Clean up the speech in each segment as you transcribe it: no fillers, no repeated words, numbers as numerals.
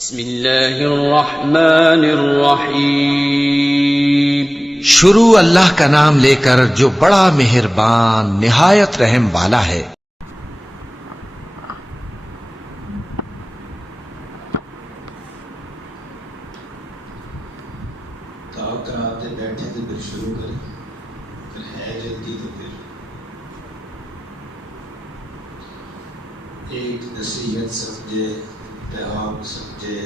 بسم اللہ الرحمن الرحیم۔ شروع اللہ کا نام لے کر جو بڑا مہربان نہایت رحم والا ہے۔ کراتے بیٹھے تو پھر شروع کریں، پھر ہے جلدی تو پھر ایک نصیحت سمجھے، پیغام سمجھے۔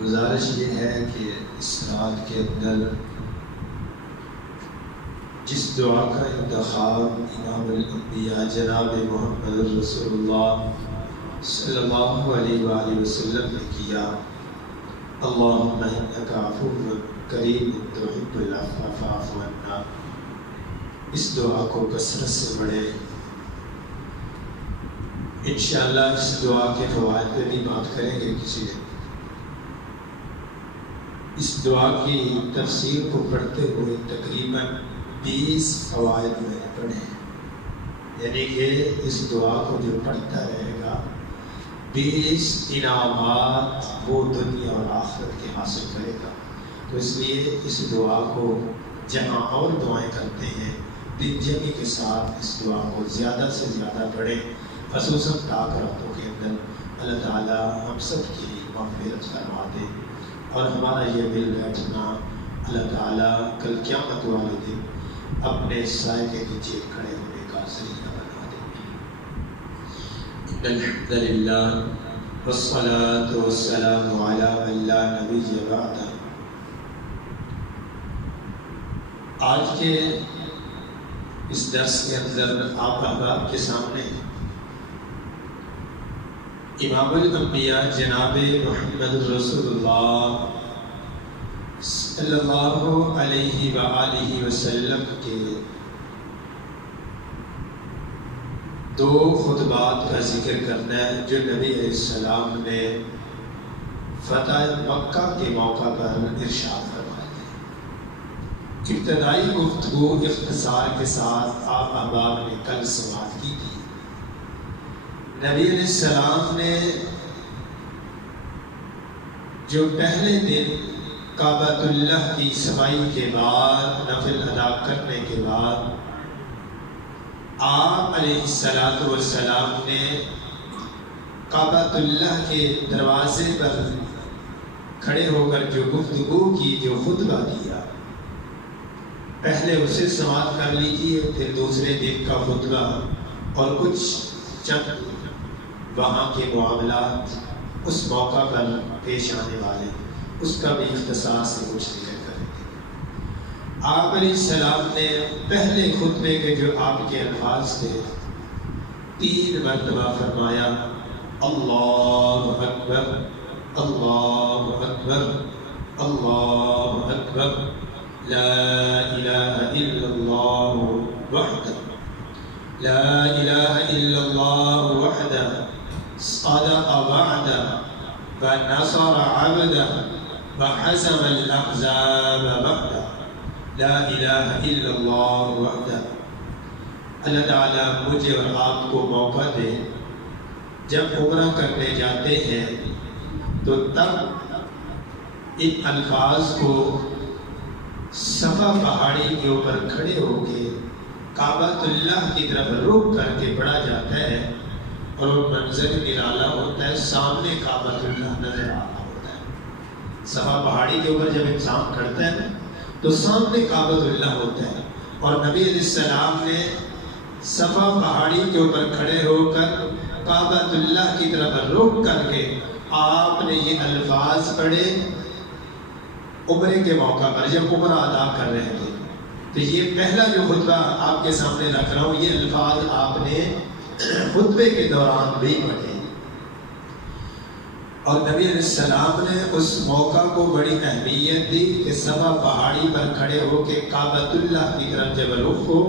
گزارش یہ ہے کہ اس رات کے اندر جس دعا کا انتخاب امام الانبیاء جناب محمد رسول اللہ صلی اللہ علیہ وآلہ وسلم نے کیا، اللہم انک عفو کریم تحب العفو فاعف عنا، اس دعا کو کثرت سے پڑھیں۔ انشاءاللہ اس دعا کے فوائد پہ بھی بات کریں گے کسی دن۔ اس دعا کی تفسیر کو پڑھتے ہوئے تقریباً 20 فوائد میں نے پڑھے ہیں، یعنی کہ اس دعا کو جو پڑھتا رہے گا 20 انعامات وہ دنیا اور آخرت کے حاصل کرے گا۔ تو اس لیے اس دعا کو جہاں اور دعائیں کرتے ہیں دل جمی کے ساتھ اس دعا کو زیادہ سے زیادہ پڑھیں، خصوصاً طاق راتوں کے اندر۔ اللہ تعالیٰ ہم سب کی مغفرت فرما دے، اور ہمارا یہ مل بیٹھنا اللہ تعالیٰ کل قیامت والے دن اپنے سائے کے نیچے کھڑے ہونے کا ذریعہ بنا دے۔ الحمد للہ والصلاة والسلام علی من لا نبی بعدہ۔ آج کے اس درس کے اندر آپ احباب کے سامنے امام الانبیاء جناب محمد رسول اللہ صلی اللہ علیہ وآلہ وسلم کے 2 خطبات کا ذکر کرنا ہے جو نبی علیہ السلام نے فتح مکہ کے موقع پر ارشاد فرمائے تھے۔ ابتدائی گفتگو اختصار کے ساتھ آپ احباب نے کل سماعت کی تھی۔ نبی علیہ السلام نے جو پہلے دن کعبۃ اللہ کی صفائی کے بعد نفل ادا کرنے کے بعد آپ علیہ السلام نے کعبۃ اللہ کے دروازے پر کھڑے ہو کر جو گفتگو کی، جو خطبہ دیا، پہلے اسے سماعت کر لیجیے، پھر دوسرے دن کا خطبہ اور کچھ چند وہاں کے معاملات اس موقع پر پیش آنے والے، اس کا بھی اختصار سے کچھ ذکر کریں گے۔ آپ علیہ السلام نے پہلے خطبے کے جو آپ کے الفاظ تھے 3 مرتبہ فرمایا، اللہ اکبر اللہ اکبر اللہ اکبر، لا الہ الا اللہ وحدہ لا الہ الا اللہ وحدہ صدق وعدہ ونصر عبدہ وحزم الاحزاب وحدہ لا الہ الا اللہ وحدہ۔ اللہ تعالیٰ مجھے اور آپ کو موقع دے، جب عمرہ کرنے جاتے ہیں تو تب ان الفاظ کو صفا پہاڑی کے اوپر کھڑے ہو کے کعبۃ اللہ کی طرف رخ کر کے پڑھا جاتا ہے، اور وہ منظر نرالا ہوتا ہے، سامنے کعبۃ اللہ نظر آ رہا ہوتا ہے۔ صفا پہاڑی کے اوپر جب انسان کھڑتا ہے تو سامنے کعبۃ اللہ ہوتا ہے، اور نبی علیہ السلام نے صفا پہاڑی کے اوپر کھڑے ہو کر کعبۃ اللہ کی طرف رخ کر کے آپ نے یہ الفاظ پڑھے عمرے کے موقع پر جب عمرہ ادا کر رہے تھے۔ تو یہ پہلا جو خطبہ آپ کے سامنے رکھ رہا ہوں، یہ الفاظ آپ نے خطبے کے دوران بھی پڑھے، اور نبی علیہ السلام نے اس موقع کو بڑی اہمیت دی کہ صفا پہاڑی پر کھڑے ہو کے کعبۃ اللہ کی طرف جب رخ ہو،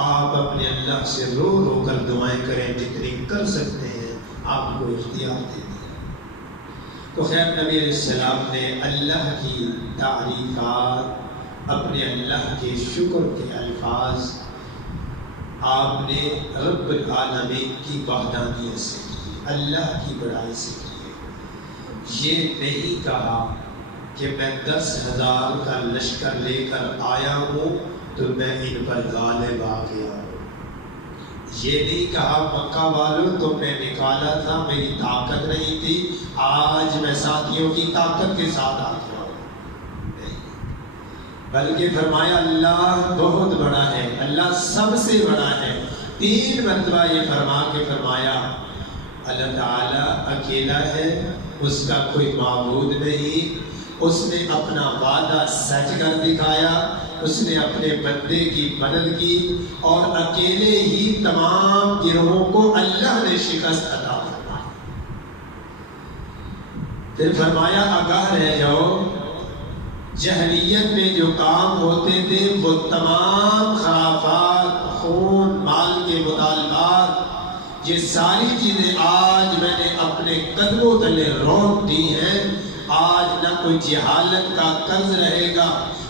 آپ اپنے اللہ سے رو رو کر دعائیں کریں، جتنی کر سکتے ہیں آپ کو اختیار دے دیا۔ تو خیر نبی علیہ السلام نے اللہ کی تعریفات، اپنے اللہ کے شکر کے الفاظ آپ نے رب العالمین کی وحدانیت سے کی، اللہ کی بڑائی سے کیے۔ یہ نہیں کہا کہ میں 10,000 کا لشکر لے کر آیا ہوں تو میں ان پر غالب آ گیا ہوں۔ یہ نہیں کہا مکہ والوں تم نے نکالا تھا، میری طاقت نہیں تھی، آج میں ساتھیوں کی طاقت کے ساتھ آ گیا ہوں، نہیں، بلکہ فرمایا اللہ بہت بڑا ہے، اللہ سب سے بڑا ہے۔ 3 مرتبہ یہ فرما کے فرمایا اللہ تعالیٰ اکیلا ہے، اس کا کوئی معبود نہیں، اس نے اپنا وعدہ سچ کر دکھایا، اس نے اپنے بندے کی مدد کی اور اکیلے ہی تمام گروہوں کو اللہ نے شکست عطا فرمائی۔ پھر فرمایا آگاہ رہ جاؤ، جاہلیت میں جو کام ہوتے تھے وہ تمام خرافات، خون مال کے مطالبات، یہ ساری چیزیں آج میں نے اپنے قدموں تلے روک دی ہیں۔ آج نہ کوئی جہالت کا قرض رہے گا،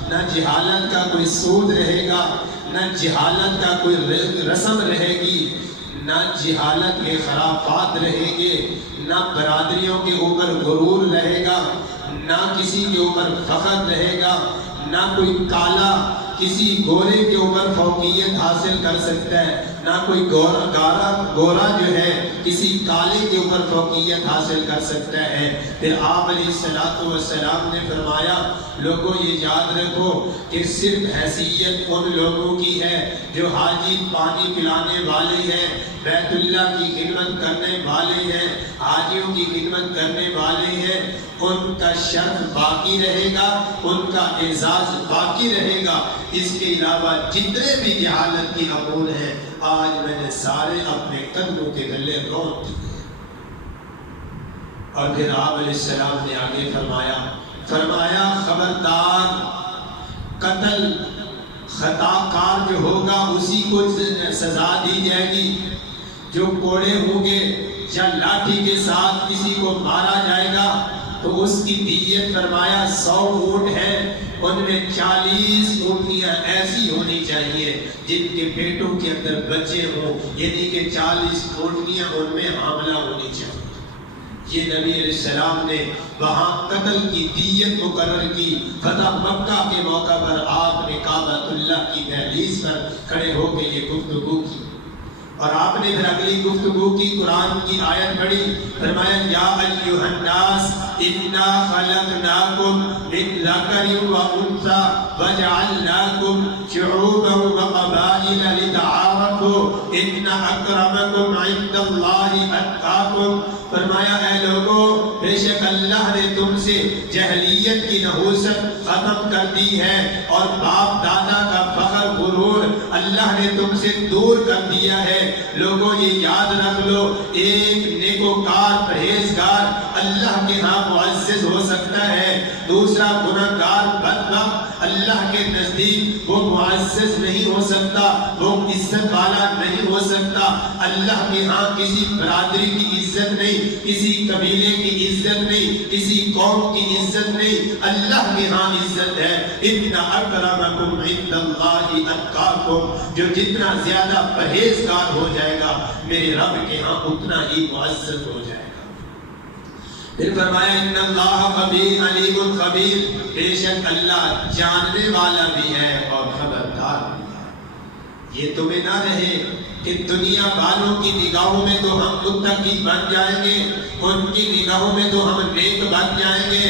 نہ جہالت کا کوئی سود رہے گا، نہ جہالت کا کوئی رسم رہے گی، نہ جہالت کے خرافات رہیں گے، نہ برادریوں کے اوپر غرور رہے گا، نہ کسی کے اوپر فخر رہے گا، نہ کوئی کالا کسی گورے کے اوپر فوقیت حاصل کر سکتا ہے، نہ کوئی گورا جو ہے کسی کالے کے اوپر فوقیت حاصل کر سکتا ہے۔ پھر آپ علیہ السلام نے فرمایا لوگوں یہ یاد رکھو کہ صرف حیثیت ان لوگوں کی ہے جو حاجی پانی پلانے والے ہیں، بیت اللہ کی خدمت کرنے والے ہیں، حاجیوں کی خدمت کرنے والے ہیں، ان کا شرف باقی رہے گا، ان کا اعزاز باقی رہے گا۔ اس کے علاوہ جتنے بھی جہالت کی امور ہیں آج میں نے سارے اپنے قدموں کے تلے روک دیے۔ اور پھر آپ علیہ السلام نے آگے فرمایا خبردار، قتل خطا کار جو ہوگا اسی کو سزا دی جائے گی، جو کوڑے ہوں گے یا لاٹھی کے ساتھ کسی کو مارا جائے گا تو اس کی دیت فرمایا 100 اونٹ ہے، ان میں 40 اونٹیاں ایسی ہونی چاہیے جن کے پیٹوں کے اندر بچے ہوں، یعنی کہ 40 اونٹیاں ان میں حاملہ ہونی چاہیے۔ یہ نبی علیہ السلام نے وہاں قتل کی دیت مقرر کی۔ فتح مکہ کے موقع پر آپ نے کعبۃ اللہ کی دہلیز پر کھڑے ہو کے یہ گفتگو کی، اور آپ نے پھر اگلی گفتگو کی، قرآن کی آیت پڑھی، فرمایا یا ایھا الناس انا خلقناکم من ذکر و انثی وجعلناکم شعوبا وقبائل لتعارفوا ان اکرمکم عند اللہ اتقاکم۔ فرمایا اے لوگوں، بے شک اللہ نے تم سے جہلیت کی نحوست ختم کر دی ہے اور باپ دادا کا فخر غرور اللہ نے تم سے دور کر دیا ہے۔ لوگوں یہ یاد رکھ لو، ایک نیکوکار پرہیزگار اللہ کے ہاں معزز ہو سکتا ہے، دوسرا گنہگار بدبخت اللہ کے نزدیک وہ معزز نہیں ہو سکتا، وہ عزت والا نہیں ہو سکتا۔ اللہ کے ہاں کسی برادری کی عزت نہیں، کسی قبیلے کی عزت نہیں، کسی قوم کی عزت نہیں، اللہ کے ہاں عزت ہے۔ ان اکرمکم عند اللہ اتقاکم، جو جتنا زیادہ پرہیزگار ہو جائے گا میرے رب کے ہاں اتنا ہی معزز ہو جائے گا۔ پھر فرمایا ان اللہ خبیر علیم خبیر، بے شک اللہ جاننے والا بھی ہے اور خبردار بھی ہے۔ یہ تمہیں نہ رہے کہ دنیا والوں کی نگاہوں میں تو ہم متقی بن جائیں گے، ان کی نگاہوں میں تو ہم نیک بن جائیں گے،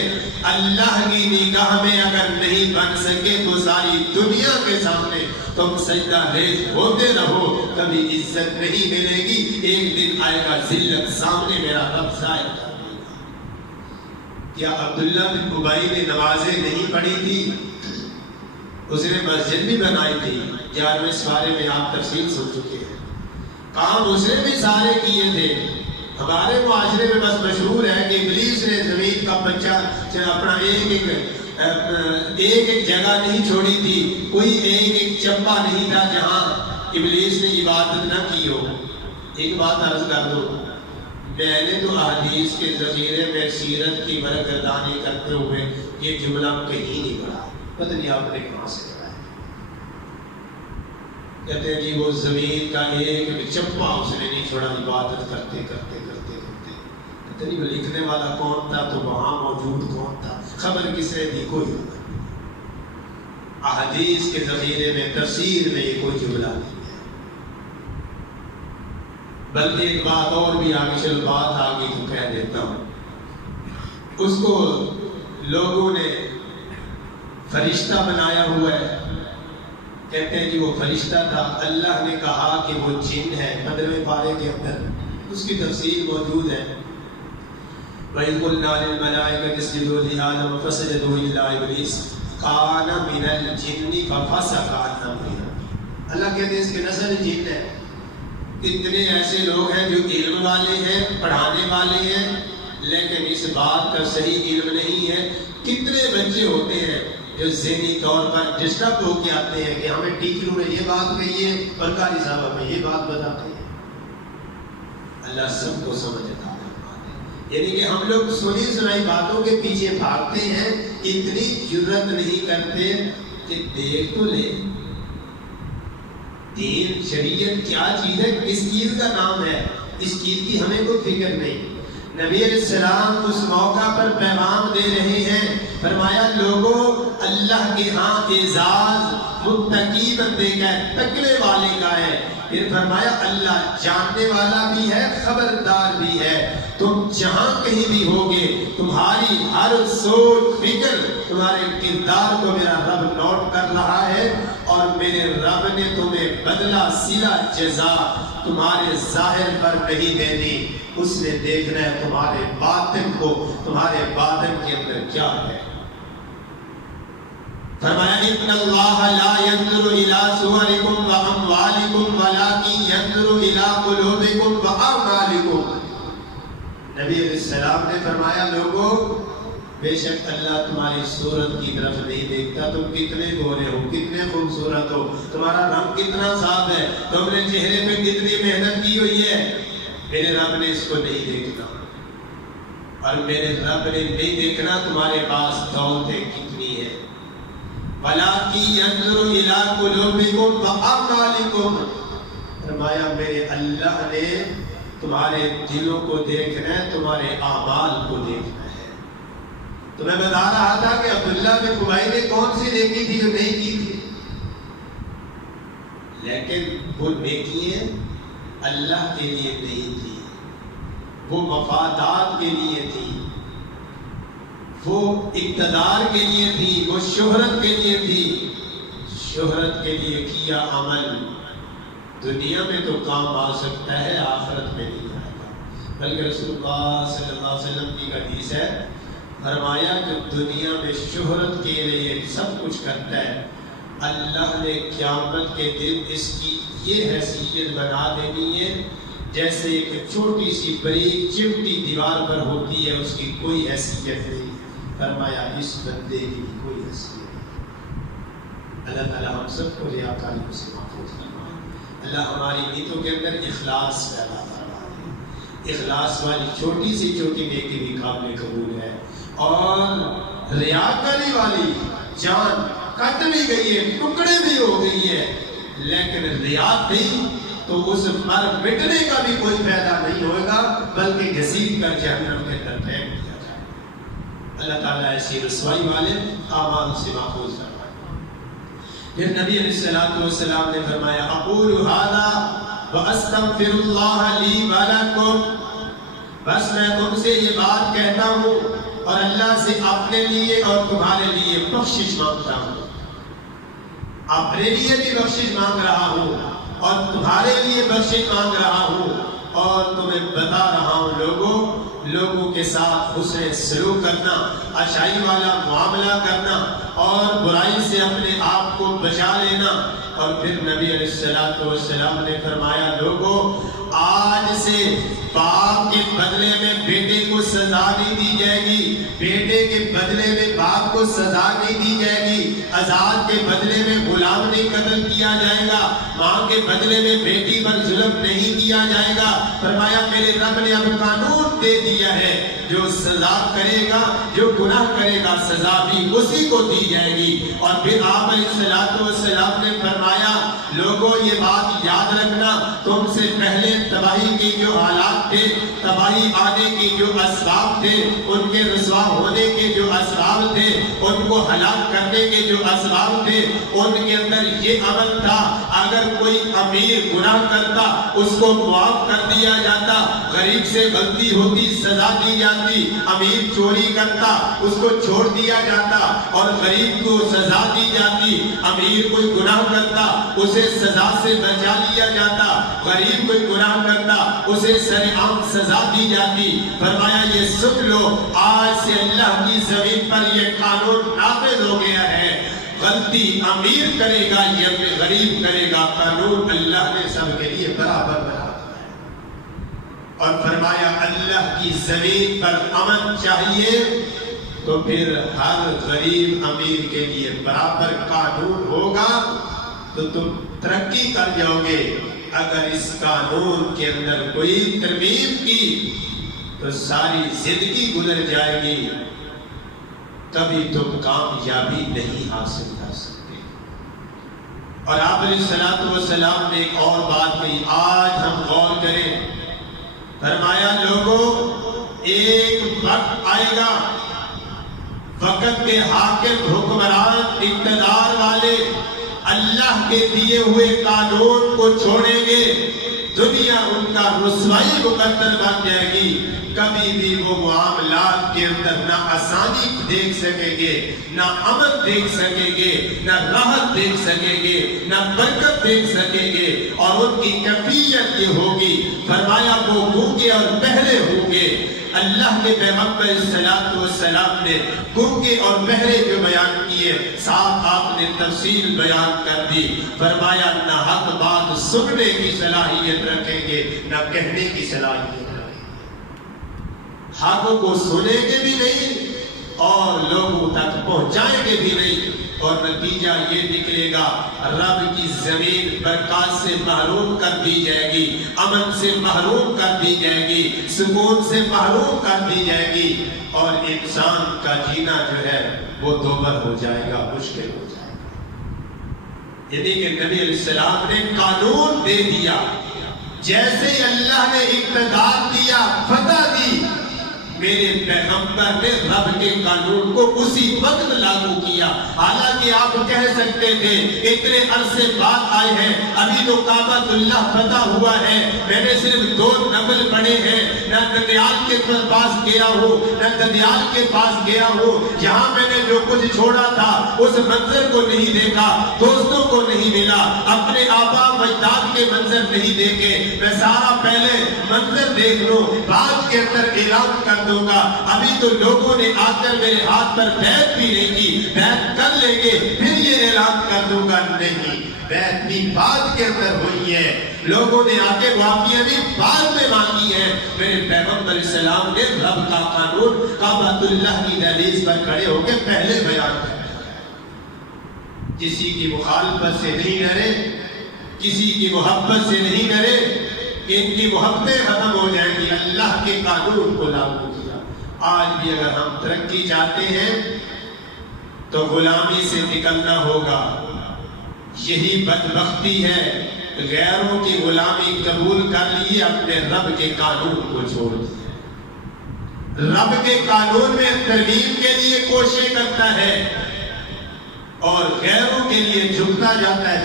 اللہ کی نگاہ میں اگر نہیں بن سکے تو ساری دنیا کے سامنے تم سجدہ ریز ہوتے رہو، کبھی عزت نہیں ملے گی۔ ایک دن آئے گا ذلت سامنے میرا رب ظاہر کر دے گا۔ کیا عبداللہ بن ابی نے نمازیں نہیں پڑھی تھی؟ اس نے مسجد بھی بنائی تھی، 11ویں سپارے میں آپ تفصیل سن چکے ہیں۔ کام اس نے بھی سارے کیے تھے۔ ہمارے معاشرے میں بس مشہور ہے کہ ابلیس نے زمین کا بچہ اپنا ایک جگہ نہیں چھوڑی تھی، کوئی ایک چپا نہیں تھا جہاں ابلیس نے عبادت نہ کی ہو۔ ایک بات عرض کر دو، میں نے تو احادیث کے ذخیرے میں سیرت کی برگردانی کرتے ہوئے یہ جملہ کہیں نہیں پڑھا، پتہ نہیں آپ نے کہاں سے پڑھا ہے۔ کہتے ہیں جی وہ زمین کا ایک چپا اس نے نہیں چھوڑا، عبادت کرتے کرتے کرتے کرتے اتنی وہ لکھنے والا کون تھا تو وہاں موجود کون تھا، خبر کس نے دی، کوئی خبر نہیں۔ احادیث کے ذخیرے میں تفسیر میں یہ کوئی جملہ نہیں ہے۔ بلکہ ایک بات اور بھی آگے، چل بات آگے تو کہہ دیتا ہوں، اس کو لوگوں نے فرشتہ بنایا ہوا ہے، کہتے ہیں کہ وہ فرشتہ تھا، اللہ نے کہا کہ وہ جن ہے۔ 15ویں پارے کے اندر اس کی تفسیر موجود ہے، وَإِذْ قُلْنَا لِلْمَلَائِكَةِ اسْجُدُوا لِآدَمَ فَسَجَدُوا إِلَّا إِبْلِيسَ كَانَ مِنَ الْجِنِّ فَفَسَقَ عَنْ أَمْرِ رَبِّهِ۔ اللہ کہتے ہیں اس کے نسل جن ہے۔ کتنے ایسے لوگ ہیں جو علم والے ہیں، پڑھانے والے ہیں، لیکن اس بات کا صحیح علم نہیں ہے۔ کتنے بچے ہوتے ہیں جو ذہنی طور پر ڈسٹرب ہو کے آتے ہیں کہ ہمیں ٹیچروں نے یہ بات کہی ہے اور قاری صاحب ہمیں یہ بات بتاتے ہیں۔ اللہ سب کو سمجھتا ہے، یعنی کہ ہم لوگ سنی سنائی باتوں کے پیچھے بھاگتے ہیں، اتنی جرت نہیں کرتے کہ دیکھ تو لے دین شریعت کیا چیز ہے، کس چیز کا نام ہے، اس چیز کی ہمیں کوئی فکر نہیں۔ نبی علیہ السلام اس موقع پر پیغام دے رہے ہیں، فرمایا لوگوں اللہ کے ہاں اعزاز متقی بندے کا ہے، تقوی والے کا ہے۔ پھر فرمایا اللہ جاننے والا بھی ہے، خبردار بھی ہے۔ تم جہاں کہیں بھی ہوگے، تمہاری ہر سوچ فکر، تمہارے کردار کو میرا رب نوٹ کر رہا ہے، اور میرے رب نے تمہیں بدلہ صلہ جزا تمہارے ظاہر پر نہیں دینی، اس نے دیکھنا ہے تمہارے باطن کو، تمہارے باطن کے اندر کیا ہے۔ فرمایا ان اللہ لا ينظر الى صورکم واموالکم ولکن ينظر الى قلوبکم واعمالکم۔ نبی علیہ السلام نے فرمایا لوگوں بے شک اللہ تمہاری صورت کی طرف نہیں دیکھتا، تم کتنے گورے ہو، کتنے خوبصورت ہو، تمہارا رنگ کتنا صاف ہے، تم نے چہرے پہ کتنی محنت کی ہوئی ہے، میرے رب نے اس کو نہیں دیکھنا۔ اور میرے رب نے نہیں دیکھنا تمہارے پاس دولتیں کتنی ہے۔ وَلَٰكِن يَنظُرُ إِلَىٰ قُلُوبِكُمْ وَأَعْمَالِكُمْ۔ فرمایا میرے اللہ نے تمہارے دلوں کو دیکھنا ہے، تمہارے اعمال کو دیکھنا ہے۔ تو میں بتا رہا تھا کہ عبداللہ بن ابی نے کون سی نیکی تھی جو نہیں کی تھی، لیکن وہ نیکیاں اللہ کے لیے نہیں تھی، وہ مفادات کے لیے تھی، وہ اقتدار کے لیے تھی، وہ شہرت کے لیے تھی۔ شہرت کے لیے کیا عمل دنیا میں تو کام آ سکتا ہے، آخرت میں نہیں آئے گا۔ بلکہ رسول اللہ صلی اللہ علیہ وسلم کی حدیث ہے، فرمایا جو دنیا میں شہرت کے لیے سب کچھ کرتا ہے، اللہ نے قیامت کے دن اس کی یہ حیثیت بنا دینی ہے جیسے ایک چھوٹی سی باریک چمٹی دیوار پر ہوتی ہے، اس کی کوئی حیثیت نہیں۔ فرمایا اس بندے کی کوئی حیثیت نہیں۔ اللہ تعالیٰ ہم سب کو ریاکاری سے محفوظ فرمائے۔ اللہ ہماری نیتوں کے اندر اخلاص پیدا فرمائے۔ اخلاص والی چھوٹی سی چھوٹی نیکی بھی قابل قبول ہے، اور ریاکاری والی جان کٹ بھی گئی ہے، ٹکڑے بھی ہو گئی ہے، لیکن ریا نہیں تو اس پر مٹنے کا بھی کوئی فائدہ نہیں ہوگا، بلکہ گھسیٹ کر جہنم کے اندر پھینک دیا جائے۔ اللہ تعالیٰ ایسی رسوائی والے اعمال سے محفوظ فرمائے۔ پھر نبی علیہ السلام نے فرمایا اقول هذا واستغفر الله لي ولكم، بس میں تم سے یہ بات کہتا ہوں اور اللہ سے اپنے لیے اور تمہارے لیے بخشش مانگتا ہوں۔ اپنے لیے بھی بخشش مانگ رہا ہوں اور تمہارے لیے بخشش مانگ رہا ہوں، اور تمہیں بتا رہا ہوں لوگوں کے ساتھ حسن سلوک کرنا، اچھائی والا معاملہ کرنا، اور برائی سے اپنے آپ کو بچا لینا۔ اور پھر نبی علیہ السلام نے فرمایا لوگوں آج سے باپ کے بدلے میں بیٹے کو سزا نہیں دی جائے گی، بیٹے کے بدلے میں باپ کو سزا نہیں دی جائے گی، آزاد کے بدلے میں غلام نہیں قتل کیا جائے گا، ماں کے بدلے میں بیٹی پر ظلم نہیں کیا جائے گا۔ فرمایا میرے رب نے اب قانون دے دیا ہے، جو سزا کرے گا، جو گناہ کرے گا، سزا بھی اسی کو دی جائے گی۔ اور پھر آپ علیہ السلام نے فرمایا لوگوں یہ بات یاد رکھنا، تم سے پہلے تباہی کی جو حالات تھے، تباہی رسوائی آنے کے جو اسباب تھے، ان کے رسوا ہونے کے جو اسباب تھے، ان کو ہلاک کرنے کے جو اسباب تھے، ان کے اندر یہ عمل تھا اگر کوئی امیر گناہ کرتا اس کو معاف کر دیا جاتا، غریب سے غلطی ہوتی سزا دی جاتی، امیر چوری کرتا اس کو چھوڑ دیا جاتا اور غریب کو سزا دی جاتی، امیر کوئی گناہ کرتا اسے سزا سے بچا لیا جاتا، غریب کوئی گناہ کرتا اسے سرعام سزا دی جاتی۔ فرمایا یہ سن لو، آج سے اللہ کی زمین پر یہ قانون نافذ ہو گیا ہے، غلطی امیر کرے گا یا غریب کرے گا، قانون اللہ نے سب کے لیے برابر بنا دیا ہے۔ اور فرمایا اللہ کی زمین پر امن چاہیے تو پھر ہر غریب امیر کے لیے برابر قانون ہوگا تو تم ترقی کر جاؤ گے۔ اگر اس قانون کے اندر کوئی ترمیم کی تو ساری زندگی گزر جائے گی، کبھی تم کامیابی نہیں حاصل کر سکتے۔ اور آپ علیہ الصلوۃ والسلام نے ایک اور بات کہی، آج ہم غور کریں۔ فرمایا لوگوں، ایک وقت آئے گا، وقت کے حاکم، حکمران، اقتدار والے اللہ کے دیے ہوئے قانون کو چھوڑیں گے، دنیا ان کا رسوائی مقدر بن جائے گی، کبھی بھی وہ معاملات کے اندر نہ آسانی دیکھ سکیں گے، نہ امن دیکھ سکیں گے، نہ راحت دیکھ سکیں گے، نہ برکت دیکھ سکیں گے، اور ان کی کیفیت یہ ہوگی، فرمایا وہ گونگے اور بہرے ہوں گے۔ اللہ کے پیغمبر صلی اللہ علیہ وسلم نے گونگے اور بہرے جو بیان کیے، ساتھ آپ نے تفصیل بیان کر دی۔ فرمایا نہ حق بات سننے کی صلاحیت رکھیں گے، نہ کہنے کی صلاحیت رکھیں گے، حق کو سنیں گے بھی نہیں اور لوگوں تک پہنچائیں گے بھی نہیں، اور نتیجہ یہ نکلے گا رب کی زمین برکات سے محروم کر دی جائے گی، امن سے محروم کر دی جائے گی، سکون سے محروم کر دی جائے گی، اور انسان کا جینا جو ہے وہ دوبر ہو جائے گا، مشکل ہو جائے گا۔ یعنی کہ نبی علیہ السلام نے قانون دے دیا، جیسے ہی اللہ نے اقتدار دیا، فتح دی، میرے پیغمبر نے رب کے قانون کو اسی وقت لاگو کیا۔ حالانکہ آپ کہہ سکتے تھے اتنے عرصے بعد آئے ہیں، ابھی تو کعبۃ اللہ فتح ہوا ہے، میں نے صرف 2 نفل پڑھے ہیں، نہ ددیال کے پاس گیا ہوں نہ ددیال کے پاس گیا ہوں، یہاں میں نے جو کچھ چھوڑا تھا اس منظر کو نہیں دیکھا، دوستوں کو نہیں ملا، اپنے آبا اجداد کے منظر نہیں دیکھے، میں سارا پہلے منظر دیکھ لوں، بعد کے اندر اعلان کر دوں گا۔ ابھی تو لوگوں نے آ کر میرے ہاتھ پر بیعت بھی نہیں کی، بیعت کر لیں گے پھر یہ اعلان کر دوں گا، نہیں، بیعت بھی بعد کے اندر ہوئی ہے، لوگوں نے آ کے معافیاں بھی بعد میں مانگی ہے، میرے پیغمبر علیہ السلام نے رب کا قانون کعبۃ اللہ کی دہلیز پر کھڑے ہو کے پہلے بیان کر دیا۔ کسی کی مخالفت سے نہیں ڈرے، کسی کی محبت سے نہیں ڈرے کہ ان کی محبتیں ختم ہو جائیں گی، اللہ کے قانون کو لاگو کیا۔ آج بھی اگر ہم ترقی چاہتے ہیں تو غلامی سے نکلنا ہوگا، یہی بدبختی ہے، غیروں کی غلامی قبول کر لیے، اپنے رب کے قانون کو چھوڑ دیا، رب کے قانون میں ترمیم کے لیے کوشش کرتا ہے اور غیروں کے لیے جھکتا جاتا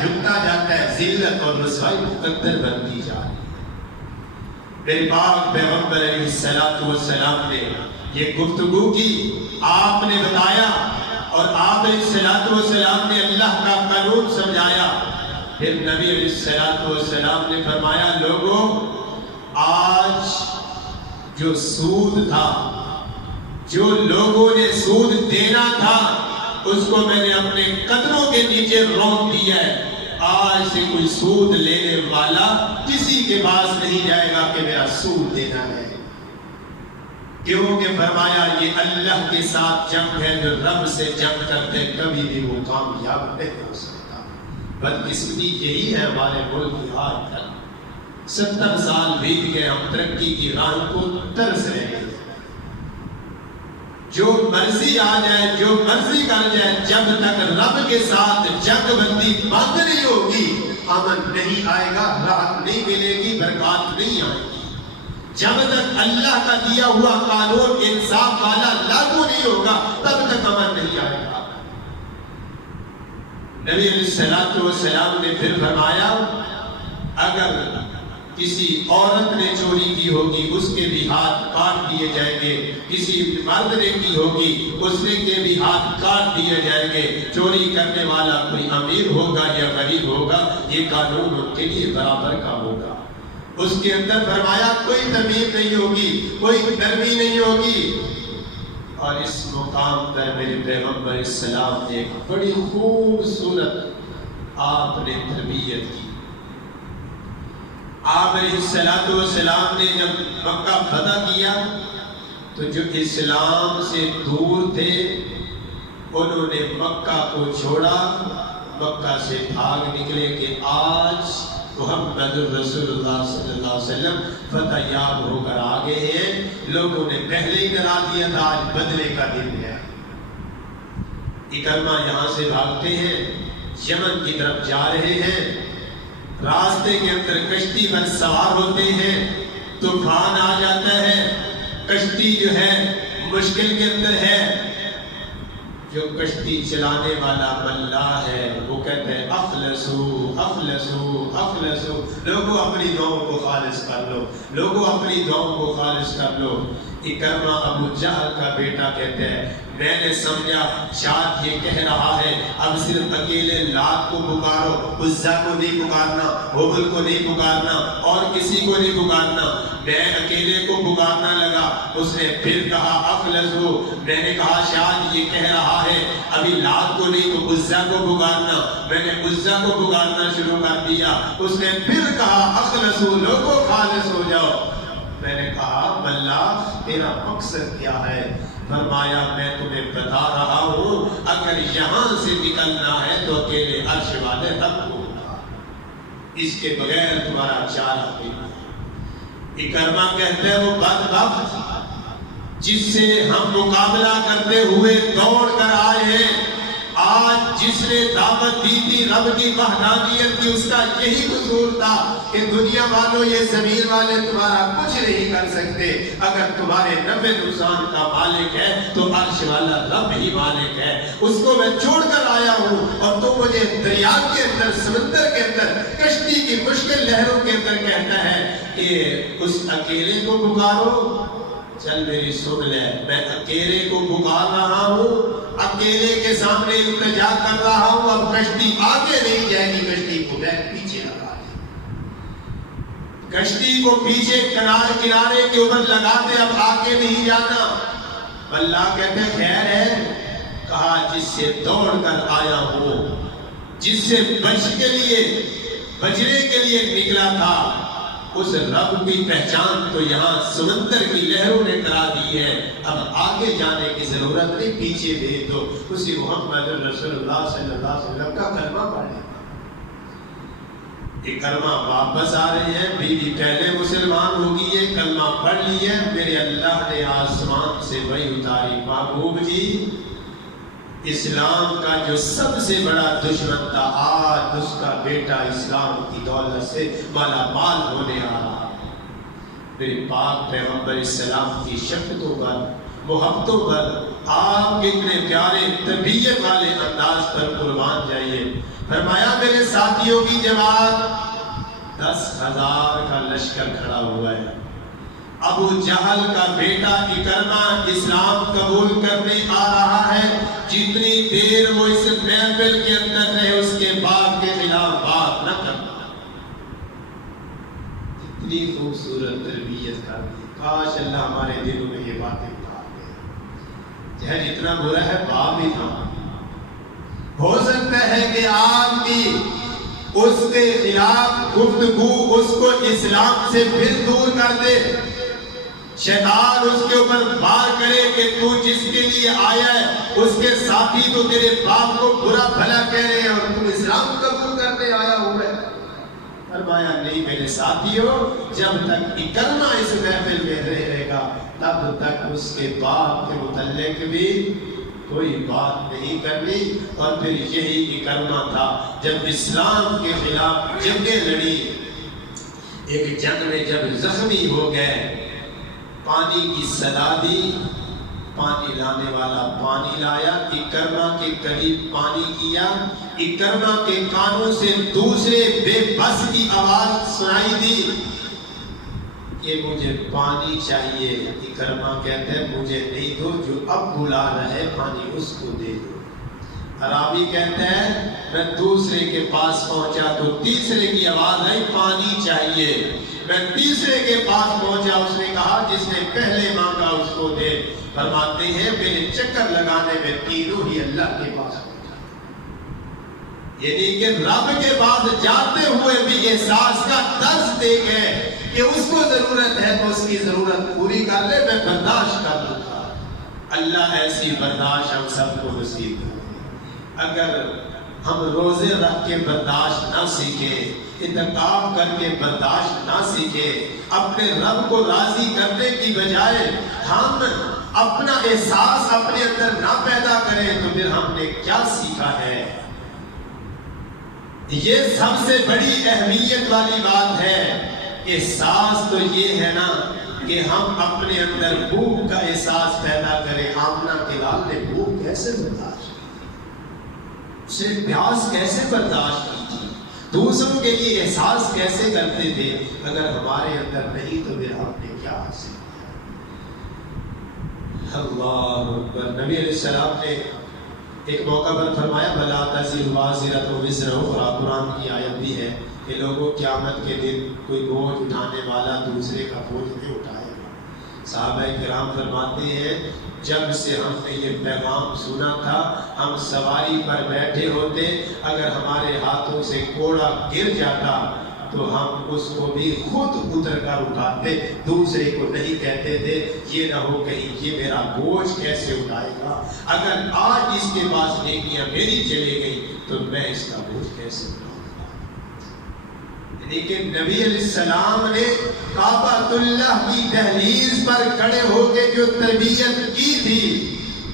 ہے، ذلت اور رسوائی مقدر بنتی جا رہی ہے۔ میرے پاک پیغمبر علیہ السلام نے یہ گفتگو کی، آپ نے بتایا، اور آپ علیہ السلام نے اللہ کا قانون سمجھایا۔ پھر نبی علیہ السلام نے فرمایا لوگوں، آج جو سود تھا، جو لوگوں نے سود دینا تھا، اس کو میں نے اپنے قدموں کے نیچے روک دیا ہے۔ آج سے کوئی سود لینے والا کسی کے پاس نہیں جائے گا کہ میرا سود دینا ہے، کیونکہ فرمایا یہ اللہ کے ساتھ جنگ ہے، جو رب سے جنگ کرتے کبھی بھی وہ کامیاب نہیں ہو سکتا۔ بدقسمتی یہی ہے ہمارے ملک کی، آج تک 70 سال بیت گئے، ہم ترقی کی راہ کو ترس رہے ہیں، جو مرضی آ جائے، جو مرضی کر جائے، جب تک رب کے ساتھ جنگ بندی بند نہیں ہوگی، امن نہیں آئے گا، راحت نہیں ملے گی، برکات نہیں آئے گی۔ جب تک اللہ کا دیا ہوا قانون انصاف والا لاگو نہیں ہوگا تب تک امن نہیں آئے گا۔ نبی علیہ السلام نے پھر فرمایا اگر کسی عورت نے چوری کی ہوگی اس کے بھی ہاتھ کاٹ دیے جائیں گے، کسی مرد نے کی ہوگی اس نے کے بھی ہاتھ کاٹ دیے جائیں گے۔ چوری کرنے والا کوئی امیر ہوگا یا غریب ہوگا، یہ قانون ان کے لیے برابر کا ہوگا۔ اس کے اندر فرمایا کوئی تمیز نہیں ہوگی، کوئی نرمی نہیں ہوگی۔ اور اس مقام پر میرے پیغمبر السلام نے ایک بڑی خوبصورت آپ نے تربیت کی۔ آپ علیہ السلام نے جب مکہ فتح کیا تو جو اسلام سے دور تھے انہوں نے مکہ کو چھوڑا، مکہ سے بھاگ نکلے کہ آج محمد رسول اللہ صلی اللہ علیہ وسلم فتح یاب ہو کر آگے ہیں۔ لوگوں نے پہلے ہی کرا دیا تھا، آج بدلے کا دن ہے۔ اکرمہ یہاں سے بھاگتے ہیں، یمن کی طرف جا رہے ہیں، راستے کے اندر کشتی پر سوار ہوتے ہیں، طوفان آ جاتا ہے، کشتی جو ہے مشکل کے اندر ہے۔ جو کشتی چلانے والا ملاح ہے وہ کہتے ہیں افلسو افلسو افلسو، لوگوں اپنی دعاؤں کو خالص کر لو، لوگوں اپنی دعاؤں کو خالص کر لو۔ اکرمہ ابو جہل کا بیٹا کہتے ہیں میں نے سمجھا شاید یہ کہہ رہا ہے اب صرف اکیلے لات کو پکارو، عزا کو نہیں پکارنا، حبل کو نہیں پکارنا، اور کسی کو نہیں پکارنا۔ میں اکیلے کو پکارنا لگا۔ اس نے پھر کہا افلسو، میں نے کہا شاید یہ کہہ رہا ہے ابھی لات کو نہیں تو عزا کو پکارنا، میں نے عزا کو پکارنا شروع کر دیا۔ اس نے پھر کہا اخلصو، لوگوں خالص ہو جاؤ۔ میں نے کہا ملا تیرا مقصد کیا ہے؟ فرمایا میں تمہیں بتا رہا ہوں اگر یہاں سے نکلنا ہے تو اکیلے عرش والے رب کو بتا، اس کے بغیر تمہارا چارہ نہیں۔ اکرمہ کہتے ہیں وہ بدبخت جس سے ہم مقابلہ کرتے ہوئے دوڑ کر آئے ہیں، آج جس نے دعوت دی تھی رب کی وحدانیت کی، اس کا یہی قصور تھا کہ دنیا والوں یہ زمین والے تمہارا کچھ نہیں کر سکتے، اگر تمہارے نفع نقصان کا مالک ہے تو عرش والا رب ہی مالک ہے، اس کو میں چھوڑ کر آیا ہوں اور تو مجھے دریا کے اندر، سمندر کے اندر، کشتی کی مشکل لہروں کے اندر کہتا ہے کہ اس اکیلے کو پکارو۔ چل میری سن لے، میں اکیلے کو پکار رہا ہوں، اکیلے کے سامنے التجا کر رہا ہوں، اب کشتی آگے نہیں جائے گی، کشتی کو میں پیچھے لگا دے، کشتی کو پیچھے کنارے کے اوپر لگا دے، اب آگے نہیں جانا۔ اللہ کہتے ہیں خیر ہے، کہا جس سے دوڑ کر آیا ہوں، جس سے بچنے کے لیے نکلا تھا، اس رب کی پہچان تو یہاں سمندر کی لہروں نے کرا دی ہے، اب آگے جانے کی ضرورت نہیں، پیچھے بھیج دو۔ اسی محمد رسول اللہ صلی اللہ علیہ وسلم کا کلمہ پڑھیں۔ یہ کلمہ واپس آ رہے ہیں، بیوی پہلے مسلمان ہوگی، یہ کلمہ پڑھ لی ہے، میرے اللہ نے آسمان سے وحی اتاری، محبوب جی اسلام کا جو سب سے بڑا دشمن تھا آج اس کا بیٹا اسلام کی دولت سے مالا مال ہونے آ رہا ہے۔ میرے پاک پیغمبر اسلام کی شفقتوں پر، محبتوں پر، آپ کے اتنے پیارے تربیت والے انداز پر قربان جائیے۔ فرمایا میرے ساتھیوں کی جماعت 10,000 کا لشکر کھڑا ہوا ہے، ابو جہل کا بیٹا اکرمہ اسلام قبول کرنے آ رہا ہے، جتنی دیر وہ اس محفل کے اندر رہے اس کے باپ کے خلاف بات نہ کرنا۔ اتنی خوبصورت تربیت کر دی، کاش اللہ ہمارے دلوں میں یہ باتیں اتار دے۔ چاہے جتنا برا ہے باپ ہی تھا، ہو سکتا ہے کہ آپ کی اس کے خلاف گفتگو اس کو اسلام سے پھر دور کر دے، شیطان اس کے اوپر بار کرے کہ تو جس کے لیے آیا ہے اس کے ساتھی تو تیرے باپ کو برا بھلا کہہ رہے ہیں اور تم اسلام قبول کرنے آیا ہوا ہے۔ فرمایا نہیں میرے ساتھیوں، جب تک اکرمہ اس محفل میں رہے گا تب تک اس کے باپ کے متعلق بھی کوئی بات نہیں کرنی۔ اور پھر یہی اکرمہ تھا جب اسلام کے خلاف جنگیں لڑی، ایک جنگ میں جب زخمی ہو گئے پانی کی صدا دی، پانی لانے والا پانی لایا، اکرمہ کے قریب پانی کیا، اکرمہ کے کانوں سے دوسرے بے بس کی آواز سنائی دی کہ مجھے پانی چاہیے۔ اکرمہ کہتے ہیں مجھے نہیں دو، جو اب بلا رہے پانی اس کو دے دو۔ راوی کہتے ہیں میں دوسرے کے پاس پہنچا تو تیسرے کی آواز آئی پانی چاہیے۔ میں تیسرے کے پاس پہنچا، اس نے کہا جس نے پہلے مانگا اس کو دے۔ فرماتے ہیں میرے چکر لگانے میں تینوں ہی اللہ کے پاس پہنچا، یعنی کہ رب کے پاس جاتے ہوئے بھی احساس کا درس دے گئے کہ اس کو ضرورت ہے تو اس کی ضرورت پوری کر لے، میں برداشت کر لوں گا۔ اللہ ایسی برداشت ہم سب کو نصیب کرے۔ اگر ہم روزے رکھ کے برداشت نہ سیکھیں، اعتکاف کر کے برداشت نہ سیکھیں، اپنے رب کو راضی کرنے کی بجائے ہم اپنا احساس اپنے اندر نہ پیدا کریں تو پھر ہم نے کیا سیکھا ہے؟ یہ سب سے بڑی اہمیت والی بات ہے۔ احساس تو یہ ہے نا کہ ہم اپنے اندر بھوک کا احساس پیدا کریں۔ آمنہ کے لال نے بھوک کیسے برداشت کی، اسے پیاس کیسے برداشت کی تھی، دوسروں کے لیے احساس کیسے کرتے تھے؟ اگر ہمارے اندر نہیں تو پھر ہم نے کیا حاصل کیا؟ اللہ اکبر۔ نبی علیہ السلام نے ایک موقع پر فرمایا بلا تزر وازرۃ وزر اخری، قرآن کی آیت بھی ہے کہ لوگوں قیامت کے دن کوئی بوجھ اٹھانے والا دوسرے کا بوجھ نہیں اٹھائے گا۔ صحابہ کرام فرماتے ہیں جب سے ہم نے یہ پیغام سنا تھا ہم سواری پر بیٹھے ہوتے، اگر ہمارے ہاتھوں سے کوڑا گر جاتا تو ہم اس کو بھی خود اتر کر اٹھاتے، دوسرے کو نہیں کہتے تھے یہ نہ ہو کہیں یہ میرا بوجھ کیسے اٹھائے گا، اگر آج اس کے پاس نیکیاں میری چلی گئی تو میں اس کا بوجھ کیسے اٹھاؤں گا۔ لیکن نبی علیہ السلام نے کعبۃ اللہ کی دہلیز پر کھڑے ہو کے جو تربیت کی تھی،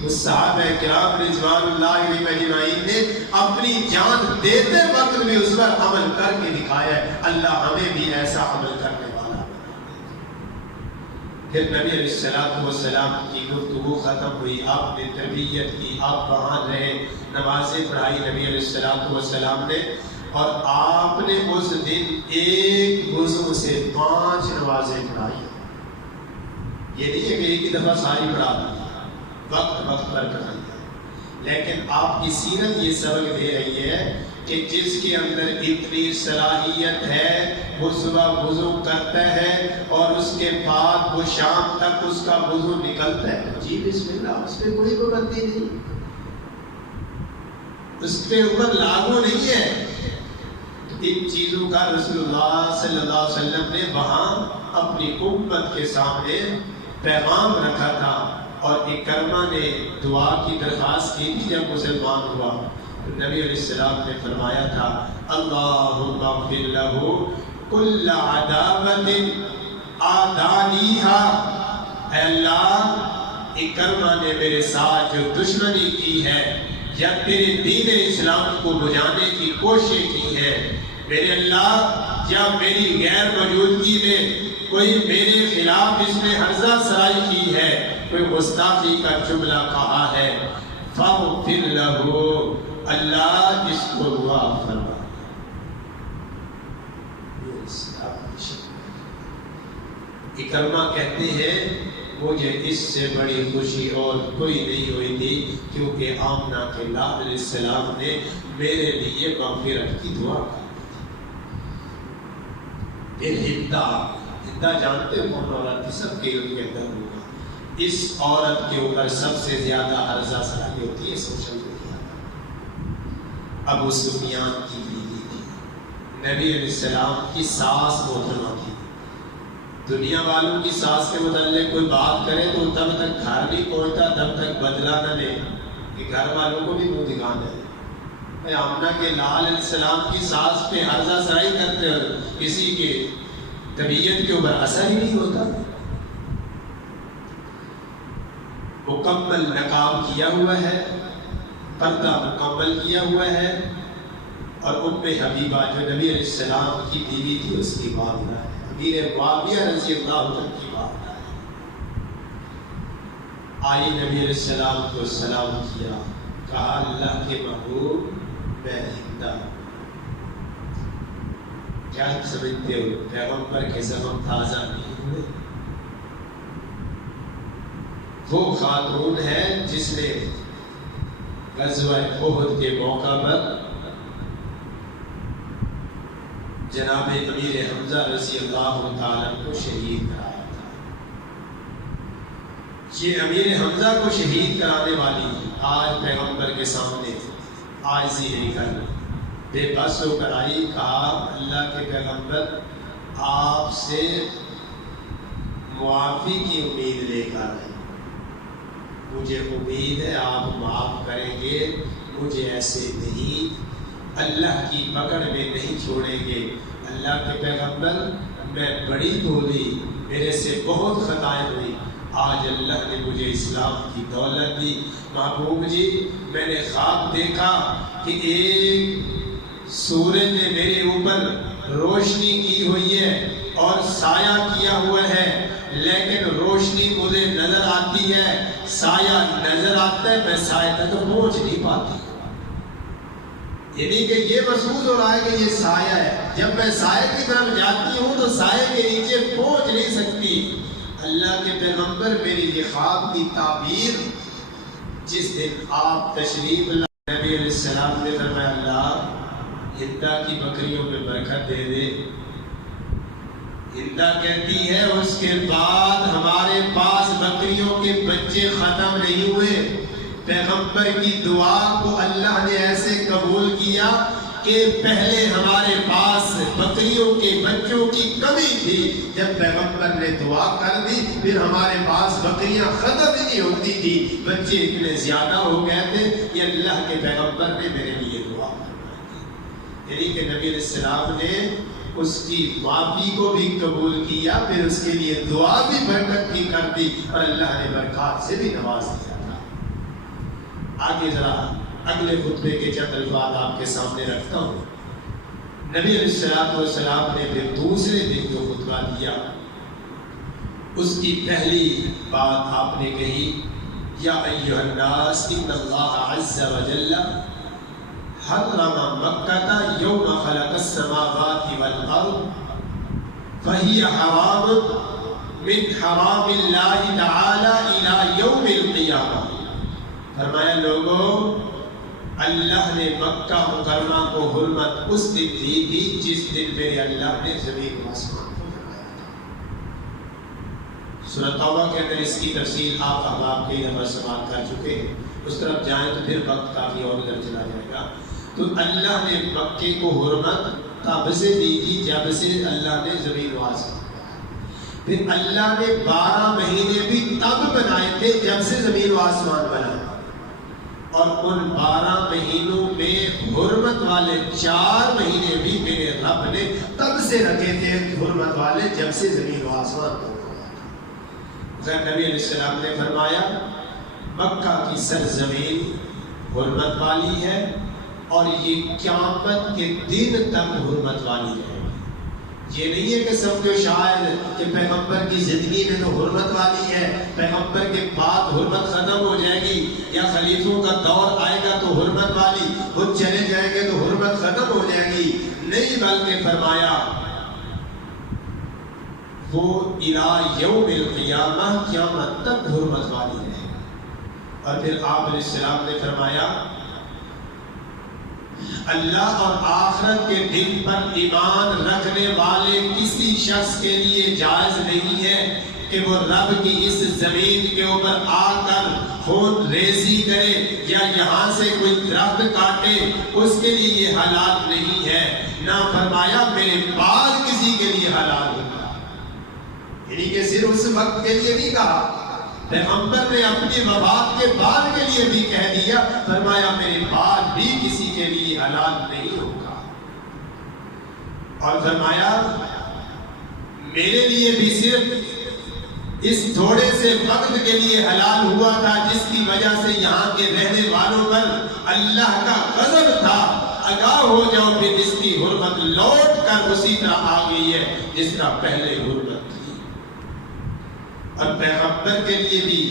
اس صحابہ کرام رضوان اللہ علیہم اجمعین نے اپنی جان دیتے وقت بھی اس پر عمل کر کے دکھایا ہے۔ اللہ ہمیں بھی ایسا عمل کرنے والا بنا۔ پھر نبی علیہ السلام کی گفتگو ختم ہوئی، آپ نے تربیت کی، آپ وہاں رہے، نمازیں پڑھائی نبی علیہ السلام نے، اور آپ نے اس دن ایک وضو سے 5 نمازیں پڑھائی۔ یہ نہیں ہے کہ ایک ہی دفعہ ساری پڑھا دی، وقت پر پڑھائی، لیکن آپ کی سیرت یہ سبق دے رہی ہے کہ جس کے اندر اتنی صلاحیت ہے وہ صبح وضو کرتا ہے اور اس کے بعد وہ شام تک اس کا وضو نکلتا ہے، جی بسم اللہ، اس پہ کوئی پابندی نہیں، اس پہ اوپر لاگو نہیں ہے۔ ان چیزوں کا رسول اللہ صلی اللہ علیہ وسلم نے وہاں اپنی امت کے سامنے پیغام رکھا تھا، اور اکرمہ نے دعا کی درخواست کی تھی جب مسلمان ہوا تو نبی علیہ السلام نے فرمایا تھا اللہم اغفر لہ کل عداوت آدانیہا، اے اللہ اکرمہ نے میرے ساتھ جو دشمنی کی ہے یا تیرے دین اسلام کو بجانے کی کوشش کی ہے، میرے اللہ یا میری غیر موجودگی میں کوئی میرے خلاف اس نے ہرزہ سرائی کی ہے، کوئی گستاخی کا جملہ کہا ہے، فاغفر لہ، اللہ اس کو معاف فرما۔ اکرمہ کہتے ہیں مجھے اس سے بڑی خوشی اور کوئی نہیں ہوئی تھی، کیونکہ آمنہ کے لال علیہ السلام نے میرے لیے مغفرت کی دعا کی۔ پھر ہندا جانتے ہو کون عورت کی، سب کے علم کے اندر ہوگا، اس عورت کے اوپر سب سے زیادہ عرضہ سرائی ہوتی ہے سوشل میڈیا پر۔ ابو سفیان کی بیوی تھی، نبی علیہ السلام کی ساس محترمہ تھی۔ دنیا والوں کی ساس کے متعلق کوئی بات کرے تو تب تک گھر نہیں پہنچتا تب تک بدلہ نہ لے کہ گھر والوں کو بھی منہ دکھانا ہے۔ آمنہ کے لال علیہ السلام کی ساس پہ عرضہ سرائی کرتے ہو، کسی کے طبیعت کے اوپر اثر ہی نہیں ہوتا۔ مکمل نقاب کیا ہوا ہے، پردہ مکمل کیا ہوا ہے، اور ام حبیبہ جو نبی علیہ السلام کی بیوی تھی اس کی والدہ ہے، امیر معاویہ رضی اللہ عنہ کی والدہ ہے۔ آئی نبی علیہ السلام کو سلام کیا، کہا اللہ کے محبوب میں زندہ ہوں۔ کیا سمجھتے ہو پیغمبر کے زخم تازہ نہیں ہوئے؟ وہ خاتون ہے جس نے غزوہ احد کے موقع پر جناب امیر حمزہ رضی اللہ تعالیٰ کو شہید کرایا تھا۔ یہ امیر حمزہ کو شہید کرانے والی آج پیغمبر کے سامنے عاجزی نہیں کرنا، بے بس ہو کر آئی، کہا اللہ کے پیغمبر آپ سے معافی کی امید لے کر آئی، مجھے امید ہے آپ معاف کریں گے، مجھے ایسے نہیں اللہ کی پکڑ میں نہیں چھوڑیں گے۔ اللہ کے پیغمبر میں بڑی بھولی، میرے سے بہت خطائیں ہوئی، آج اللہ نے مجھے اسلام کی دولت دی۔ محبوب جی میں نے خواب دیکھا کہ ایک سورج نے میرے اوپر روشنی کی ہوئی ہے اور سایہ کیا ہوا ہے، لیکن روشنی مجھے نظر آتی ہے، سایہ نظر آتا ہے، میں سایہ تک پہنچ نہیں پاتی۔ یعنی کہ یہ محسوس ہو رہا ہے کہ یہ سایہ ہے، جب میں سایہ کی طرف جاتی ہوں تو سایہ کے نیچے پہنچ نہیں سکتی۔ اللہ کے پیغمبر میری یہ خواب کی تعبیر جس دن آپ تشریف لائے، نبی علیہ السلام نے فرمایا اللہ ہندا کی بکریوں میں برکت دے دے۔ ہندا کہتی ہے اس کے بعد ہمارے پاس بکریوں کے بچے ختم نہیں ہوئے، پیغمبر کی دعا کو اللہ نے ایسے قبول کیا کہ پہلے ہمارے پاس بکریوں کے بچوں کی کمی تھی، جب پیغمبر نے دعا کر دی پھر ہمارے پاس بکریاں ختم ہی نہیں ہوتی تھی، بچے اتنے زیادہ ہو گئے تھے کہ اللہ کے پیغمبر نے میرے لیے دعا فرمائی۔ یعنی کہ نبی علیہ السلام نے اس کی معافی کو بھی قبول کیا، پھر اس کے لیے دعا بھی برکت کی کر دی اور اللہ نے برکات سے بھی نواز دیا تھا۔ آگے ذرا اگلے خطبے کے چند الفاظ آپ کے سامنے رکھتا ہوں۔ نبی علیہ السلام نے پھر دوسرے دن جو خطبہ دیا اس کی پہلی بات آپ نے کہی یا ایھا الناس ان اللہ عز وجل حرم مکہ یوم خلق السماوات والارض فہی حرام من حرام اللہ تعالی الی یوم القیامہ۔ فرمایا لوگوں اللہ نے مکہ مکرمہ کو حرمت اس دن دی تھی جس دن میرے اللہ نے زمین و آسمان کو بنایا تھا۔ سورۃ توبہ کے اندر اس کی تفصیل آپ احباب کئی دفعہ سماعت کر چکے ہیں، اس طرف جائیں تو پھر وقت کافی اور ادھر چلا جائے گا۔ تو اللہ نے مکے کو حرمت تب سے دی تھی جب سے اللہ نے زمین و آسمان بنایا، پھر اللہ نے 12 مہینے بھی تب بنائے تھے جب سے زمین و آسمان بنا، اور ان 12 مہینوں میں حرمت والے 4 مہینے بھی میرے رب نے تب سے رکھے تھے حرمت والے جب سے زمین و آسمان کو بنایا۔ نبی علیہ السلام نے فرمایا مکہ کی سرزمین حرمت والی ہے اور یہ قیامت کے دن تک حرمت والی ہے۔ یہ نہیں ہے کہ سمجھو شاید کہ پیغمبر کی زندگی میں تو حرمت والی ہے، پیغمبر کے بعد حرمت ختم ہو جائے گی، یا خلیفوں کا دور آئے گا تو حرمت والی، خود چلے جائیں گے تو حرمت ختم ہو جائے گی، نہیں بلکہ فرمایا وہ الی یوم القیامہ قیامت تک حرمت والی ہے۔ اور پھر آپ علیہ السلام نے فرمایا اللہ اور آخرت کے دن پر ایمان رکھنے والے کسی شخص کے لیے جائز نہیں ہے کہ وہ رب کی اس زمین کے اوپر آ کر خون ریزی کرے یا یہاں سے کوئی درخت کاٹے، اس کے لیے یہ حلال نہیں ہے۔ نہ فرمایا میرے بعد کسی کے لیے حلال ہوگا، یعنی کہ صرف اس وقت کے لیے نہیں کہا، پیغمبر نے اپنی وفات کے بعد کے لیے بھی کہہ دیا، فرمایا میرے بعد بھی کسی کے لیے حلال نہیں ہوگا، اور فرمایا میرے لیے بھی صرف اس تھوڑے سے وقت کے لیے حلال ہوا تھا جس کی وجہ سے یہاں کے رہنے والوں پر اللہ کا غضب تھا، آگاہ ہو جاؤ پھر اس کی حرمت لوٹ کر اسی طرح آ گئی ہے جس طرح پہلے حرمت تھی۔ اور پیغمبر کے لیے بھی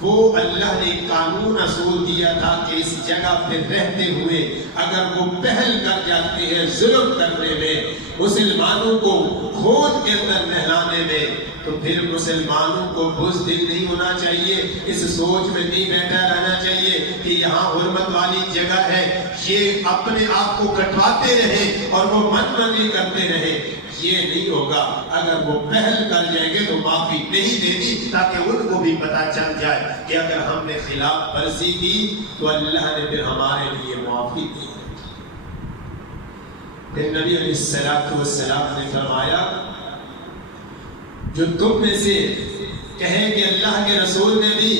وہ اللہ نے قانون اصول دیا تھا کہ اس جگہ پہ رہتے ہوئے اگر وہ پہل کر جاتے ہیں ظلم کرنے میں، مسلمانوں کو کھود کے اندر نہلانے میں، تو پھر مسلمانوں کو بزدل نہیں ہونا چاہیے، اس سوچ میں نہیں بیٹھا رہنا چاہیے کہ یہاں حرمت والی جگہ ہے، یہ اپنے آپ کو کٹواتے رہیں اور وہ منمانی کرتے رہیں۔ یہ نہیں ہوگا۔ اگر وہ پہل کر جائیں گے تو معافی نہیں دینی، تاکہ ان کو بھی پتہ چل جائے کہ اگر ہم نے خلاف ورزی کی تو اللہ نے پھر ہمارے لیے معافی دی۔ پھر نبی علیہ السلام نے فرمایا، جو تم میں سے کہے کہ اللہ کے رسول نے بھی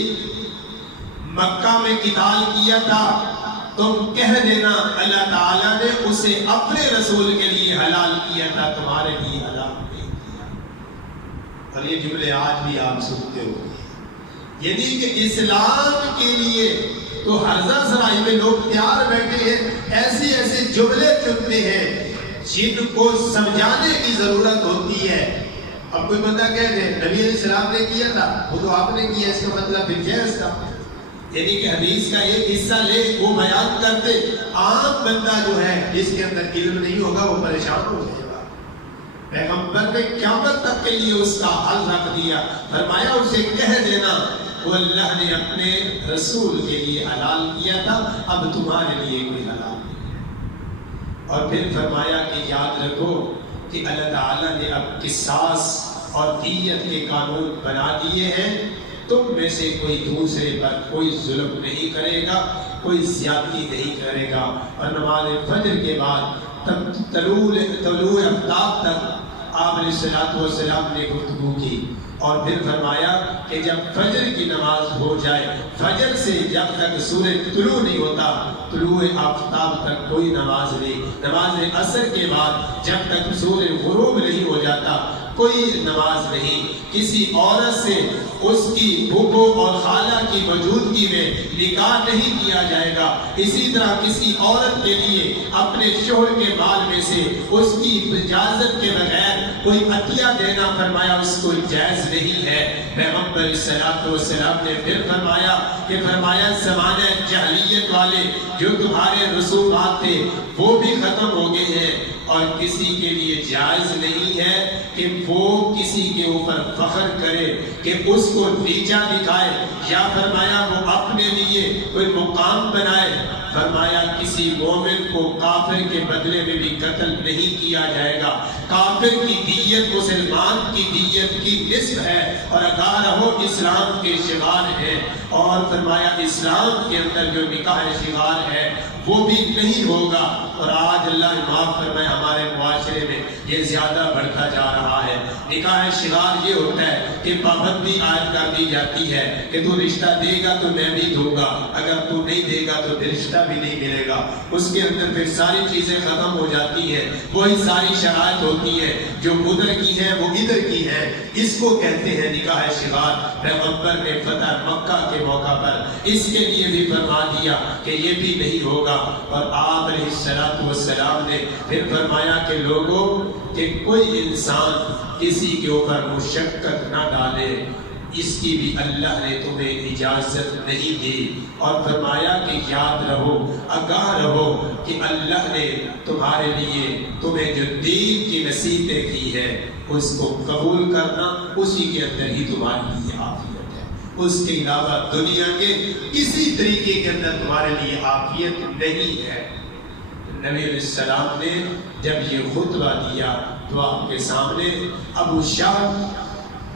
مکہ میں قتال کیا تھا، تم کہہ دینا اللہ تعالیٰ نے اسے اپنے رسول کے لیے حلال کیا تھا، تمہارے لیے حلال نہیں کیا۔ اور یہ جملے آج بھی آپ سنتے ہو، یعنی کہ اسلام کے لیے تو حرزہ سرائی میں لوگ تیار بیٹھے ہیں، ایسے ایسے جملے چنتے ہیں جن کو سمجھانے کی ضرورت ہوتی ہے۔ اب کوئی بندہ کہہ دے نبی علیہ السلام نے کیا تھا، وہ تو آپ نے کیا، اس کا مطلب پھر جائز تھا، یعنی کہ حدیث کا ایک حصہ لے وہ بیان کرتے، عام بندہ جو ہے جس کے اندر علم نہیں ہوگا وہ پریشان ہو جائے گا۔ پیغمبر نے قیامت تک کے لیے اس کا حل رکھ دیا، فرمایا اسے کہہ دینا وہ اللہ نے اپنے رسول کے لیے حلال کیا تھا، اب تمہارے لیے کوئی حلال نہیں ہے۔ اور پھر فرمایا کہ یاد رکھو کہ اللہ تعالیٰ نے اب قصاص اور دیت کے قانون بنا دیے ہیں، تم میں سے کوئی دوسرے پر کوئی ظلم نہیں کرے گا، کوئی زیادتی نہیں کرے گا۔ اور نماز فجر کے بعد طلوع آفتاب تک آپ علیہ السلام نے گفتگو کی، اور پھر فرمایا کہ جب فجر کی نماز ہو جائے، فجر سے جب تک سورج طلوع نہیں ہوتا، طلوع آفتاب تک کوئی نماز نہیں، نماز عصر کے بعد جب تک سورج غروب نہیں ہو جاتا کوئی نماز نہیں۔ کسی عورت سے اس کی پھوپھو اور خالہ کی موجودگی میں نکاح نہیں کیا جائے گا۔ اسی طرح کسی عورت کے لیے اپنے شوہر کے مال میں سے اس کی اجازت کے بغیر کوئی عطیہ دینا فرمایا اس کو جائز نہیں ہے۔ پیغمبر صلی اللہ علیہ وسلم نے پھر فرمایا زمانہ جاہلیت والے جو تمہارے رسومات تھے وہ بھی ختم ہو گئے ہیں، اور کسی کے لیے جائز نہیں ہے کہ وہ کسی کے اوپر فخر کرے، کہ اس کو نیچا دکھائے، یا فرمایا وہ اپنے لیے کوئی مقام بنائے۔ فرمایا کسی مومن کو کافر کے بدلے میں بھی قتل نہیں کیا جائے گا۔ کافر کی دیت مسلمان کی دیت کی نصف ہے، اور آگاہ رہو اسلام کے شغار ہے۔ اور فرمایا اسلام کے اندر جو نکاح شغار ہے وہ بھی نہیں ہوگا۔ اور آج اللہ معاف فرمائے ہمارے معاشرے میں یہ زیادہ بڑھتا جا رہا ہے۔ نکاح شغار یہ ہوتا ہے کہ پابندی عائد کر دی جاتی ہے کہ تو رشتہ دے گا تو میں بھی دوں گا، اگر تو نہیں دے گا تو پھر رشتہ بھی نہیں ملے گا۔ اس کے اندر پھر ساری چیزیں ختم ہو جاتی ہیں، وہی ساری شرائط ہوتی ہے جو ادھر کی ہیں وہ ادھر کی ہیں۔ اس کو کہتے ہیں نکاح شغار۔ پیغمبر نے فتح مکہ کے موقع پر اس کے لیے بھی فرما دیا کہ یہ بھی نہیں ہوگا، اور آپ علیہ السلام نے پھر فرمایا کہ لوگوں کہ کوئی انسان کسی کے اوپر مشقت نہ ڈالے، اس کی بھی اللہ نے تمہیں اجازت نہیں دی۔ اور فرمایا کہ یاد رہو، آگاہ رہو کہ اللہ نے تمہارے لیے تمہیں جو دین کی نصیحتیں کی ہے اس کو قبول کرنا، اسی کے اندر ہی تمہارے لیے عافیت ہے۔ اس کے علاوہ دنیا کے کسی طریقے کے اندر تمہارے لیے عافیت نہیں ہے۔ نبی علیہ السلام نے جب یہ خطبہ دیا تو آپ کے سامنے ابو شاہ،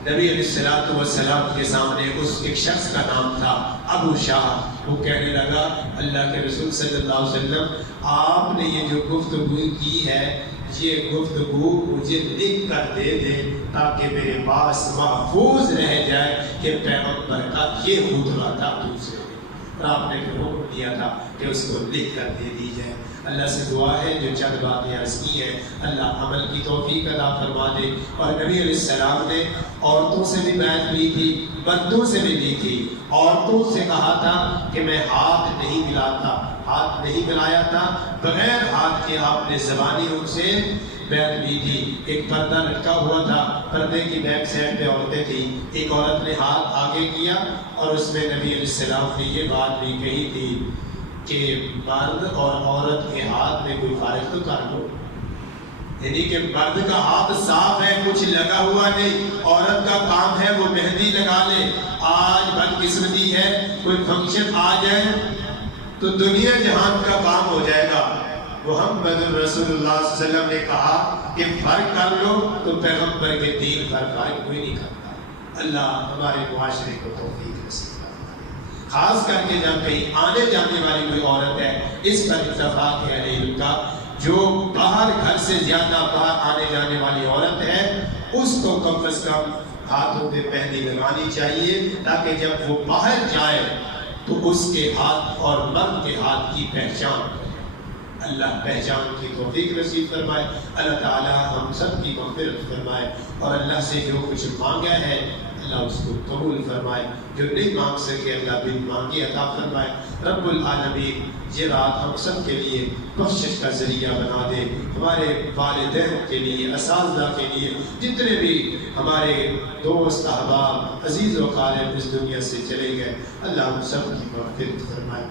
نبی علیہ السلام کے سامنے اس ایک شخص کا نام تھا ابو شاہ، وہ کہنے لگا اللہ کے رسول صلی اللہ علیہ وسلم آپ نے یہ جو گفتگو کی ہے یہ گفتگو مجھے لکھ کر دے دے تاکہ میرے پاس محفوظ رہ جائے کہ پیغمبر کا یہ خطبہ تھا دوسرے، اور آپ نے پھر حکم دیا تھا کہ اس کو لکھ کر دے دی جائے۔ اللہ سے دعا ہے جو چند باتیں عرض کی ہیں اللہ عمل کی توفیق عطا فرما دے۔ اور نبی علیہ السلام نے عورتوں سے بھی بیعت لی تھی، مردوں سے بھی لی تھی۔ عورتوں سے کہا تھا کہ میں ہاتھ نہیں ملاتا، ہاتھ نہیں ملایا تھا، بغیر ہاتھ کے آپ نے زبانی ان سے بیعت لی تھی۔ ایک پردہ لٹکا ہوا تھا، پردے کی بیک سائڈ پہ عورتیں تھیں، ایک عورت نے ہاتھ آگے کیا اور اس میں نبی علیہ السلام نے یہ بات بھی کہی تھی کہ مرد اور عورت کے ہاتھ میں کوئی فارق تو کر لو، یعنی کہ مرد کا ہاتھ صاف ہے، کچھ لگا ہوا نہیں، عورت کا کام ہے وہ مہندی لگا لے۔ آج بدقسمتی ہے کوئی فنکشن آ جائے تو دنیا جہان کا کام ہو جائے گا۔ محمد رسول اللہ صلی اللہ علیہ وسلم نے کہا کہ فرق کر لو تو پیغمبر کے دین پر فرق کوئی نہیں کرتا۔ اللہ ہمارے معاشرے کو توفیق نصیب فرمائے۔ خاص کر کے جب کہیں آنے جانے والی کوئی عورت ہے، اس پر اتفاق ہے اہل علم کا، جو باہر گھر سے زیادہ باہر آنے جانے والی عورت ہے اس کو کم از کم ہاتھوں پہ مہندی لگانی چاہیے، تاکہ جب وہ باہر جائے تو اس کے ہاتھ اور مرد کے ہاتھ کی پہچان کرے۔ اللہ پہچان کی توفیق نصیب فرمائے، اللہ تعالیٰ ہم سب کی مغفرت فرمائے، اور اللہ سے جو کچھ مانگا ہے اللہ اس کو قبول فرمائے، جو نہیں مانگ سکے اللہ بن مانگی عطا فرمائے۔ رب العالمین یہ رات ہم سب کے لیے بخشش کا ذریعہ بنا دے، ہمارے والدین کے لیے، اساتذہ کے لیے، جتنے بھی ہمارے دوست احباب عزیز و قارب اس دنیا سے چلے گئے، اللہ ہم سب کی مغفرت فرمائے۔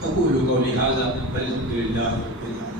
اقول قولی ھذا والحمد للہ رب العالمین۔